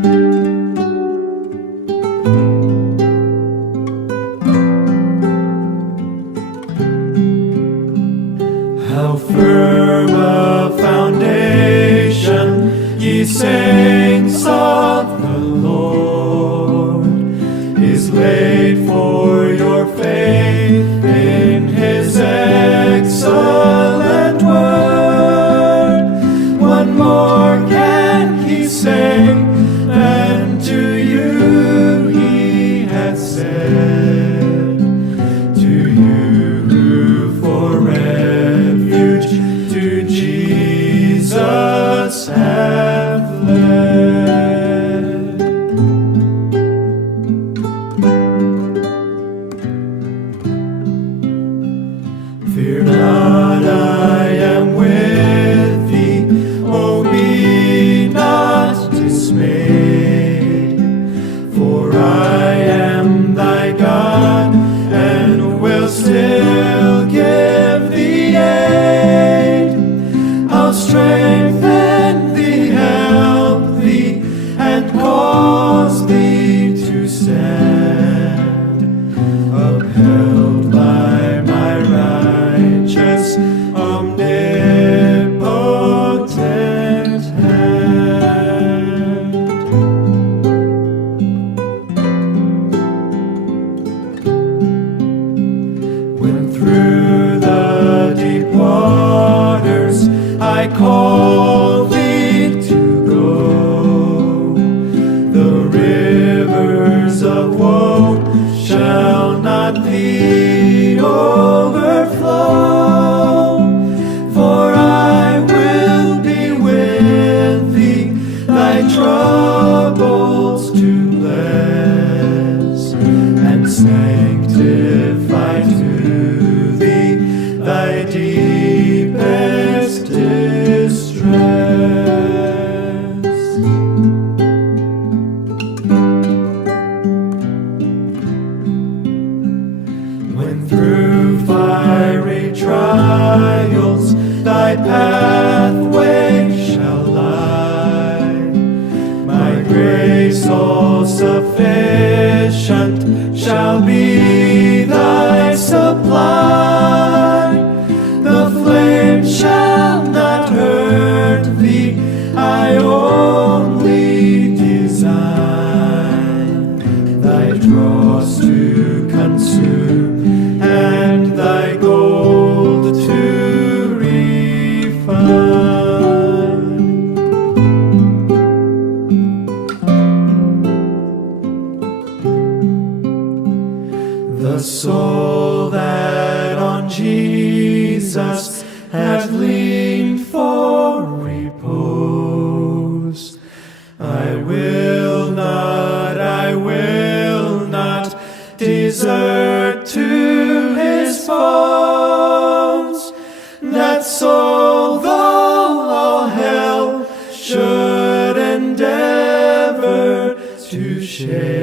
How firm a foundation, ye saints of the Lord, is laid for your faith in His excellent word. One more can He say, and to you He hath said, to you who for refuge to Jesus have fled. Fear not, I am with thee, oh, be not dismayed, for I am thy God, and will still give thee aid. I'll strengthen thee, help thee, and cause thee to stand, upheld by my righteous, omnipotent hand. When through the deep waters I call thee to go, the rivers of woe shall not thee overflow. For I will be with thee, thy troubles to bless, and sanctify to thee thy deepest distress. When through fiery trials thy pathway shall lie, my grace all sufficient shall be thy supply. The flame shall not hurt thee, I only design thy dross to consume, and thy gold to refine. The soul that on Jesus hath leaned for repose, I will not desert to his foes. That soul, though all hell should endeavor to share,